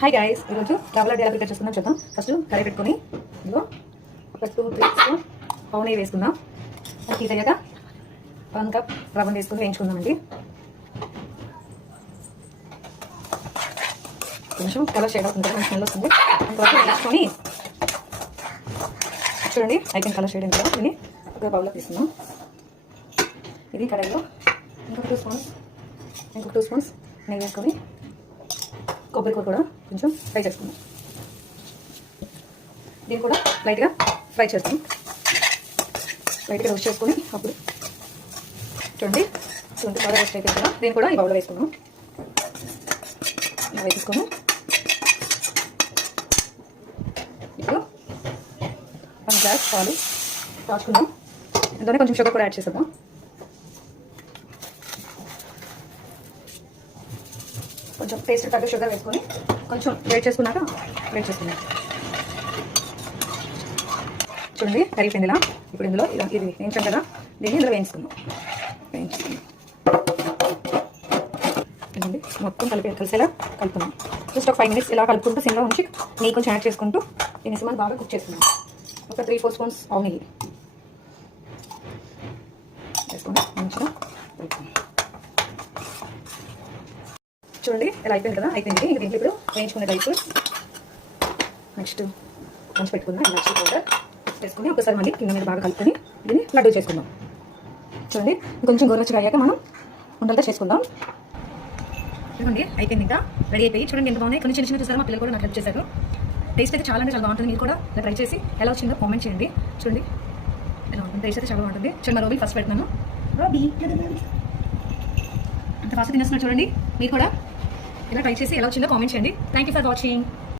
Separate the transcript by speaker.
Speaker 1: High guys ఈరోజు traveller ఎలా prepare చేసుకుందాం చూద్దాం. ఫస్ట్ కర్రీ పెట్టుకొని ఇదిగో ఒక టూ త్రీ స్పూన్ పౌన్ వేసుకుందాం. అది హీట్ అయ్యాక వన్ కప్ రవ్వ వేసుకుని వేయించుకుందామండి. కొంచెం కలర్ షేడ్ అవుతుంది కదా స్మెల్ వస్తుంది. తర్వాత వేసుకొని చూడండి అయిపోయిన కలర్ షేడ్ ఏంటో. దీన్ని ఒక బౌల్లో తీసుకుందాం. ఇది కడాయిలో ఇంకొక టూ స్పూన్స్ ఇంకొక టూ స్పూన్స్ నెయ్యి వేసుకొని కొబ్బరి కూర కూడా కొంచెం ఫ్రై చేసుకుందాం. దీన్ని కూడా లైట్గా ఫ్రై చేస్తాం. లైట్గా రోస్ట్ చేసుకొని అప్పుడు చూడండి చూడండి బాగా రోస్ట్ అయిపోయింది కదా. దీన్ని కూడా ఈ బౌల్లో వేసుకున్నాం ఇలా వేసుకొని ఇప్పుడు వన్ గ్లాస్ పాలు రాసుకుందాం ఇందులోనే కొంచెం షుగర్ కూడా యాడ్ చేసేద్దాం. కొంచెం టేస్ట్ తగ్గ షుగర్ వేసుకొని కొంచెం వేట్ చేసుకున్నాక వేట్ చేసుకున్నాం చూడండి కరిగిపోయింది ఇలా ఇప్పుడు ఇందులో ఇలా ఇది వేయించాం కదా దీన్ని ఇందులో వేయించుకుందాం. వేయించుకుందాం. మొత్తం కలిపి కలిసేలా కలుపుతున్నాం జస్ట్ ఒక ఫైవ్ మినిట్స్ ఇలా కలుపుకుంటూ సిమ్లో ఉంచి నెయ్యి కొంచెం యాడ్ చేసుకుంటూ దీని సిమ్మలు బాగా కుక్ చేసుకున్నాం ఒక త్రీ ఫోర్ స్పూన్స్ ఆవు నెయ్యి. వేసుకొని మంచిగా కలుపుకుందాం. చూడండి ఇలా అయిపోయింది కదా? అయిపోయింది. ఇంక దీంట్లో ఇప్పుడు వేయించుకునే డ్రై ఫ్రూట్స్ నెక్స్ట్ మంచి పెట్టుకుందాం. ఇలాచి పౌడర్ వేసుకొని ఒకసారి మళ్ళీ కింద మీద బాగా కలుపుకొని దీన్ని లడ్డు చేసుకుందాం. చూడండి కొంచెం గోరువెచ్చగా అయ్యాక మనం ఉండలతో చేసుకుందాం. చూడండి అయిపోయింది ఇంకా. రెడీ అయిపోయి చూడండి ఎంత బాగున్నాయి. కొన్ని చిన్న చిన్న చూసారు? మా పిల్లలు కూడా నాకు హెల్ప్ చేశారు. టేస్ట్ అయితే చాలా అంటే చాలా బాగుంటుంది. మీరు కూడా ట్రై చేసి ఎలా వచ్చిందో కామెంట్ చేయండి. చూడండి ఎలా ఉంటుంది? టేస్ట్ అయితే చాలా బాగుంటుంది. చిన్న రోబీ ఫస్ట్ పెడుతున్నాను. రోబీ అంత ఫాస్ట్ తినేస్తున్నారు చూడండి. మీరు కూడా ఇలా ట్రై చేసి ఎలా వచ్చిందో కామెంట్ చేయండి. Thank you for watching